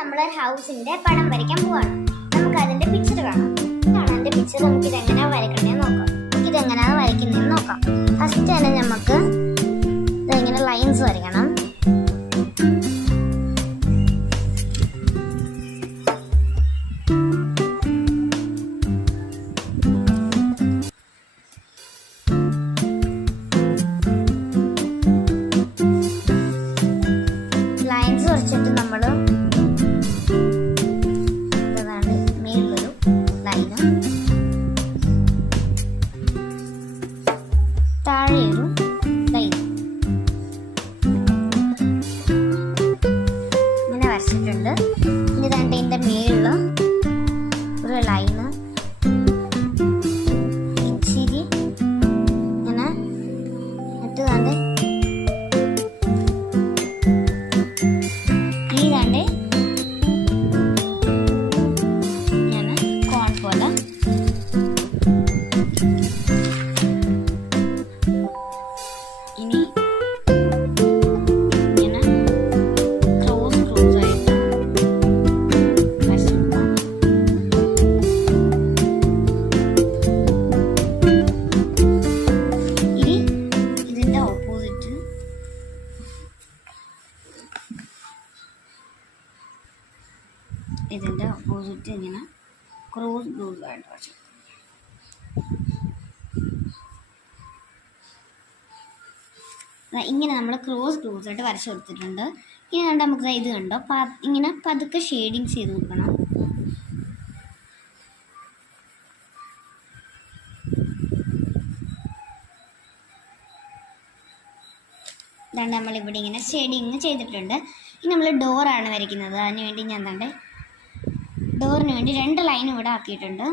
നമ്മൾ ഹൗസിന്റെ പടം വരയ്ക്കാൻ പോവാണ്. നമുക്ക് അതിന്റെ പിക്ചർ കാണാം. ഇതാണ് അതിന്റെ പിക്ചർ. നമുക്ക് ഇതെങ്ങനെയാ വരയ്ക്കണേന്ന് നോക്കാം. നമുക്ക് ഇതെങ്ങനെയാണ് വരയ്ക്കുന്നതെന്ന് നോക്കാം. ഫസ്റ്റ് തന്നെ നമുക്ക് ഇങ്ങനെ ലൈൻസ് വരയ്ക്കണം. ലൈൻസ് വരച്ചിട്ട് നമ്മൾ മേലൊരു ലൈനും താഴെയൊരു ലൈനും ഇങ്ങനെ വരച്ചിട്ടുണ്ട്. ഇനി തന്നെ ഇതിൻ്റെ മേളിൽ ഒരു ലൈന് ഇച്ചിരി ഇങ്ങനെ ഇട്ട് കണ്ട് ഇനി ഇങ്ങനെ ക്രോസ് ആയിട്ട് വരച്ചെടുക്കാം. ഇനി ഇതിൻ്റെ ഓപ്പോസിറ്റ് ഇങ്ങനെ ക്രോസ് ആയിട്ട് വരച്ചു. ഇങ്ങനെ നമ്മൾ ക്രോസ് ആയിട്ട് വരച്ചു കൊടുത്തിട്ടുണ്ട്. ഇനി കണ്ട് നമുക്ക് ഇത് കണ്ടോ, ഇങ്ങനെ പതുക്കെ ഷെയ്ഡിങ് ചെയ്ത് കൊടുക്കണം. ഇതാണ്ട് നമ്മളിവിടെ ഇങ്ങനെ ഷെയ്ഡിങ് ചെയ്തിട്ടുണ്ട്. ഇനി നമ്മൾ ഡോറാണ് വരയ്ക്കുന്നത്. അതിന് വേണ്ടി ഞാൻ ഡോറിന് വേണ്ടി 2 ലൈൻ ഇവിടെ ആക്കിയിട്ടുണ്ട്.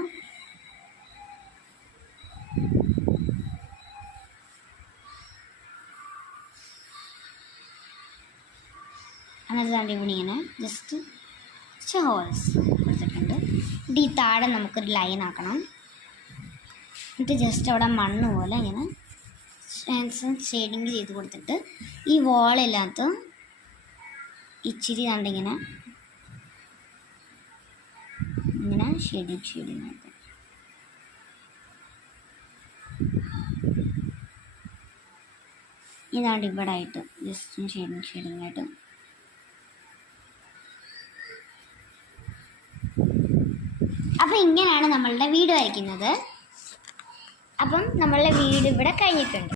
എന്നിട്ട് ഇവിടെ ഇങ്ങനെ ജസ്റ്റ് ഹോൾസ് കൊടുത്തിട്ടുണ്ട്. ഈ താഴെ നമുക്കൊരു ലൈൻ ആക്കണം. എന്നിട്ട് ജസ്റ്റ് അവിടെ മണ്ണ് പോലെ ഇങ്ങനെ ഷെയ്ഡിങ് ചെയ്ത് കൊടുത്തിട്ട് ഈ വോളില്ലാത്ത ഇച്ചിരി കണ്ടിങ്ങനെ ഇങ്ങനെ ഷെയ്ഡിങ് ആയിട്ട് ഇതാണ്ട് ഇവിടെ ആയിട്ട് ജസ്റ്റ് ഷെയ്ഡിങ് ആയിട്ട്. അപ്പം ഇങ്ങനെയാണ് നമ്മളുടെ വീട് വരയ്ക്കുന്നത്. അപ്പം നമ്മളുടെ വീട് ഇവിടെ കഴിഞ്ഞിട്ടുണ്ട്.